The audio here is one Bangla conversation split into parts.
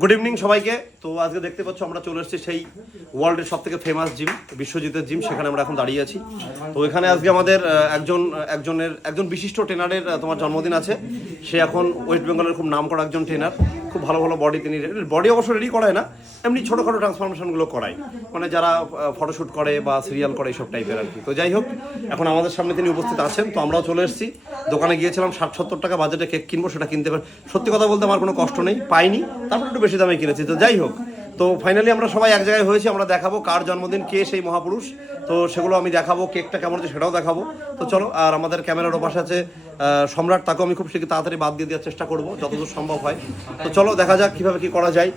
গুড ইভিনিং সবাইকে। তো আজকে দেখতে পাচ্ছ আমরা চলে এসেছি সেই ওয়ার্ল্ডের সব থেকে ফেমাস জিম বিশ্বজিতের জিম সেখানে আমরা এখন দাঁড়িয়ে আছি। তো এখানে আজকে আমাদের একজন একজনের, একজন বিশিষ্ট ট্রেনারের তোমার জন্মদিন আছে। সে এখন ওয়েস্ট বেঙ্গলের খুব নাম করা একজন ট্রেনার খুব ভালো ভালো বডি তিনি বডি অবশ্য রেডি করায় না, এমনি ছোটোখাটো ট্রান্সফরমেশনগুলো করায়। মানে যারা ফটোশ্যুট করে বা সিরিয়াল করে এইসব টাইপের আর কি। তো যাই হোক, এখন আমাদের সামনে তিনি উপস্থিত আছেন। তো আমরাও চলে এসেছি। দোকানে গিয়েছিলাম, ষাট সত্তর টাকা বাজেটে কেক কিনবো, সেটা কিনতে পারি সত্যি কথা বলতে আমার কোনো কষ্ট নেই, পাইনি। তারপর একটু বেশি দামে কিনেছি। তো যাই হোক তো ফাইনালি আমরা সবাই এক জায়গায় হয়েছি, আমরা দেখাবো কার জন্মদিন, কে সেই মহাপুরুষ। তো সেগুলো আমি দেখাবো, কেকটা কেমন হচ্ছে সেটাও দেখাবো। তো চলো, আর আমাদের ক্যামেরার ওপাশে আছে সম্রাট, তাকেও আমি খুব শীঘ্র তাড়াতাড়ি বাদ দিয়ে দেওয়ার চেষ্টা করব, যতদূর সম্ভব হয়। তো চলো, দেখা যাক কীভাবে কি করা যায়।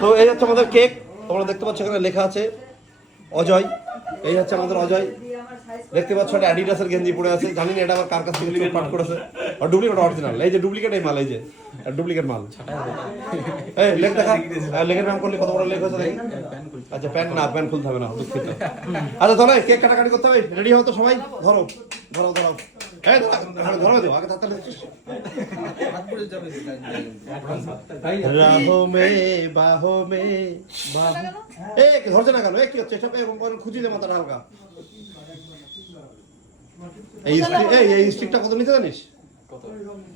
তো এই হচ্ছে আমাদের কেক, তোমরা দেখতে পাচ্ছ এখানে লেখা আছে, অজয়। এই হচ্ছে আমাদের অজয়। দেখতে পাচ্ছ একটা অ্যাডিডাসের গেঞ্জি পরে আছে। জানি না এটা আবার কার কাছ থেকে পাঠ করেছে। আর ডুপ্লিকেট অরিজিনাল এই যে ডুপ্লিকেট এই মাল এই যে ডুপ্লিকেট মাল এই লেখ দেখা লেখের নাম করলে কত বড় লেখ হয়েছে আচ্ছা প্যান না প্যান খুলতে হবে না দুঃখিত আচ্ছা ধরো কেক কাটাকাটি করতে হবে রেডি হও তো সবাই ধরো ধরো ধরো এই ধরো দেবো আগে তাড়াতাড়ি দেখছিস রাহো মে বাহো মে এ কি ধরছে না কেন এ কি হচ্ছে করে খুঁজি দে মাথাটা হালকা এই এই স্টিকটা কত নিতে জানিস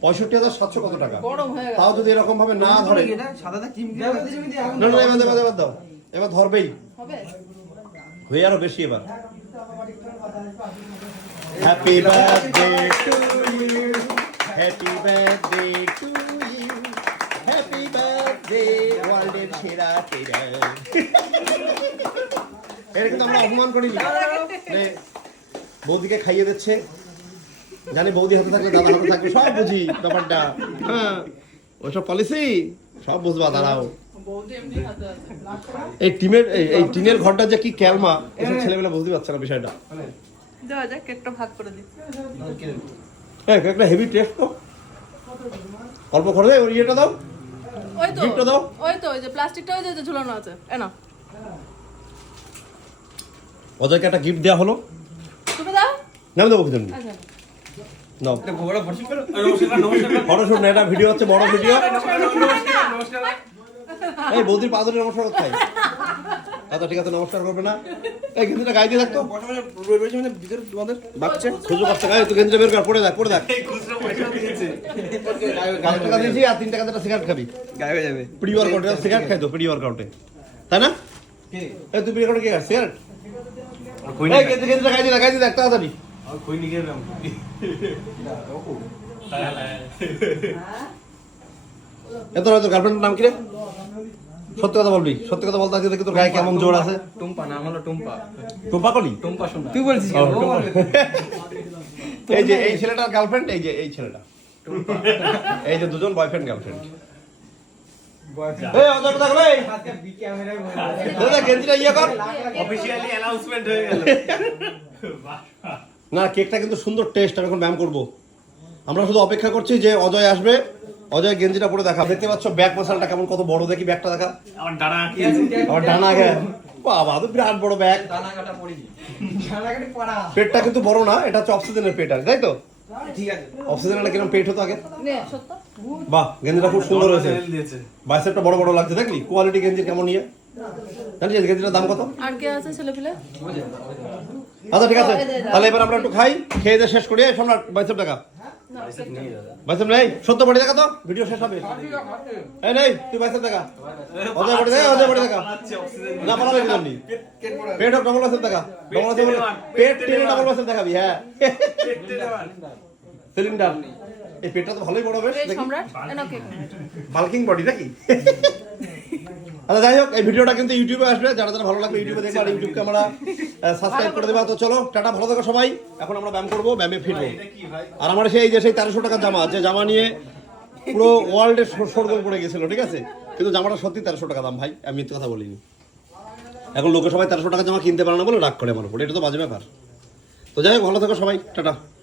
পঁয়ষট্টি হাজার সাতশো কত টাকা? হয়ে তাও যদি এরকম ভাবে না ধরে না না এবার এবার এবার দাও। এবার ধরবেই। হয়ে আরও বেশি এবার। Happy birthday to you happy birthday to you happy birthday ওয়ার্ল্ডের সেরা এর কিন্তু আমরা অপমান করিনি। বৌদিকে খাইয়ে দিচ্ছে। জানি বৌদি হাতে থাকলে দাদা হাতে থাকবে সব বুঝি ব্যাপারটা। হ্যাঁ। ওইসব পলিসি সব বুঝবা দাঁড়াও। বৌদি এমনি হাতে আছে এই টিমের এই- টিনের ঘরটা যে কি ক্যালমা এসব ছেলেমেলা বুঝতে পারছে না বিষয়টা। দেওয়া যাক কেকটা ভাগ করে দিই। হ্যাঁ একটা হেভি টেস্ট তো। অল্প খরচে ওই ইয়েটা দাও। ওই তো গিফটটা দাও। ওই তো ওই যে প্লাস্টিকটা ওই যে ঝুলানো আছে এ না ওদেরকে একটা গিফট দেওয়া হলো। তুমি দাও। নাম দেবো কিছু আচ্ছা। ফটোশুট না এটা ভিডিও হচ্ছে বড় ভিডিও। এই বৌদির পা ধরে নমস্কার আচ্ছা ঠিক আছে নমস্কার করবে না। এই গেঞ্জিটা গায়ে দিয়ে থাকতো খুচরো পাঁচ টাকা তো গেঞ্জিটা বের কর পড়ে দেখ পড়ে দেখ। পাঁচ টাকা দিয়েছি আর তিন টাকা একটা সিগারেট খাবি। গায়ে যাবে। প্রি ওয়ার্কআউটে সিগারেট খাই তো প্রি ওয়ার্কআউটে তাই না? এই তুই প্রি ওয়ার্কআউটে কি? খাস সিগারেট এই গেঞ্জি গেঞ্জিটা গায়ে দিয়ে গায়ে দিয়ে দেখ তাড়াতাড়ি এত তোর গার্লফ্রেন্ডের নাম কি রে সত্যি কথা বলবি? সত্যি কথা বলতে আজকে দেখি তোর গায়ে কেমন জোর আছে? টুম্পা নাম হলো টুম্পা। টুম্পা কলি? টুম্পা শোনা। তুই বলছিস এই যে এই ছেলেটার গার্লফ্রেন্ড এই যে এই ছেলেটা। এই যে দুজন বয়ফ্রেন্ড গার্লফ্রেন্ড ইয়ে অফিসিয়ালি অ্যানাউন্সমেন্ট হয়ে গেল। না কেকটা কিন্তু সুন্দর টেস্ট আমি এখন ব্যায়াম করব। আমরা শুধু অপেক্ষা করছি যে অজয় আসবে। অজয় গেঞ্জিটা পরে দেখা। দেখতে পাচ্ছ ব্যাগ মশালটা কেমন কত বড় দেখি ব্যাগটা দেখা। আমার ডানা কি আছে? আমার ডানা গে বাবা তো বিরাট বড় ব্যাগ। পেটটা কিন্তু বড় না এটা হচ্ছে অক্সিজেনের পেট আর তাই তো? ঠিক অক্সিজেনের কীরকম পেট হতো আগে? নে বাহ গেঞ্জিটা খুব সুন্দর হয়েছে। বাইসেপটা বড় বড় লাগছে দেখলি? কোয়ালিটি গেঞ্জি কেমন নিয়ে? জানিস গেঞ্জিটার দাম কত? আর কে আছে ছেলে আচ্ছা ঠিক আছে। তাহলে এবার আমরা একটু খাই খেয়ে দিয়ে শেষ করি। সম্রাট বাইসেপ টাকা বাইসেপ নেই? সত্য বাড়ি দেখা তো? ভিডিও শেষ হবে। এই নেই তুই বাইসেপ দেখা। অজয় বাড়ি দেখা অজয় বডি দেখা। না পালাবে কি পেট হোক ডবল বাইসেপ দেখা। ডবল বাইসেপ পেট টেনে ডবল বাইসেপ দেখাবি হ্যাঁ। সিলিন্ডার এই পেটটা তো ভালোই বড় বেশ বাল্কিং বডি নাকি? আচ্ছা যাই হোক এই ভিডিওটা কিন্তু ইউটিউবে আসবে। যারা যারা ভালো লাগবে ইউটিউবে দেখবে আর ইউটিউবকে আমরা সাবস্ক্রাইব করে দেবা। তো চলো টাটা ভালো থাকো সবাই। এখন আমরা ব্যায়াম করব ব্যায়ামে ফিরবো আর আমার সেই যে সেই তেরোশো টাকার জামা যে জামা নিয়ে পুরো ওয়ার্ল্ডে সরগোল পড়ে গেছিল ঠিক আছে? কিন্তু জামাটা সত্যি তেরোশো টাকা দাম ভাই। আমি মিথ্যে কথা বলিনি। এখন লোকে সবাই তেরোশো টাকা জামা কিনতে পারে না বলে রাগ করে আমার উপর। এটা তো বাজে ব্যাপার। তো যাই হোক ভালো থাকো সবাই। টাটা।